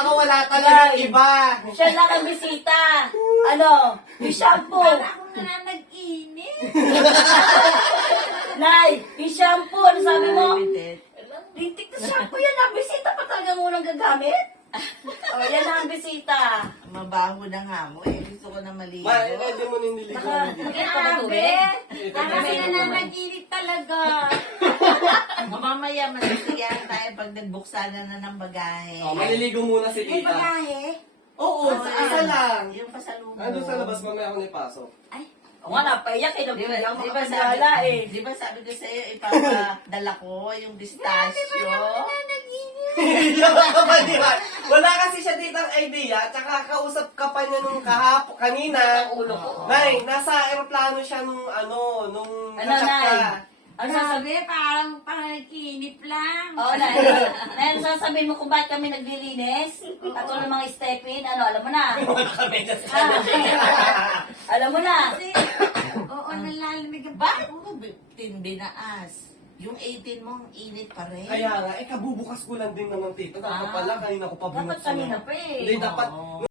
ako, wala talagang iba. Siya lang ang bisita. Ano? Yung shampoo. Para akong nananag-init. Nay, yung shampoo. Ano sabi mo? Bitit. Lintik na shampoo yan. Ang bisita pa talagang unang gagamit. O, yan ang bisita. Mabaho na nga mo eh. Gusto ko na maligo. Pwede mo nindiligo. Grabe. Para ka nananag-init talaga. Mamaya masisiyahan tayo pag nagbuksan na ng bagahe. Oh, maliligo muna si May tita. bagahe. Oo, Saan? isa lang. Yung pasalubong. Nandun sa labas, mamaya ako naipasok. Ay, O nga, napaiyak eh. Di ba, Nabilang di ba sabi, makapagdala eh. di ba sabi ko sa'yo, ipapadala ko yung pistachio. nananag-init. Wala kasi siya ditang idea, tsaka kausap ka pa niya nung kanina. Ang ulo ko. Nay, nasa aeroplano siya nung nung Ano, nachap Nay? ka. Ano sasabihin? Sabi, parang panaginip lang. Oo, Nay. Nay, ano sasabihin mo kung bakit kami naglilinis? Katulad ng mga stepin. Ano, alam mo na. Wala kami na Alam mo na. Kasi, oo, nalalamig ang Bakit mo tindi na as? Yung 18 mo, ang init pa rin. Kaya nga, kabubukas ko lang din naman tita. Dapat pala, kanina ko pa Dapat binuksan. kanina pa eh. Hindi, dapat, Oo.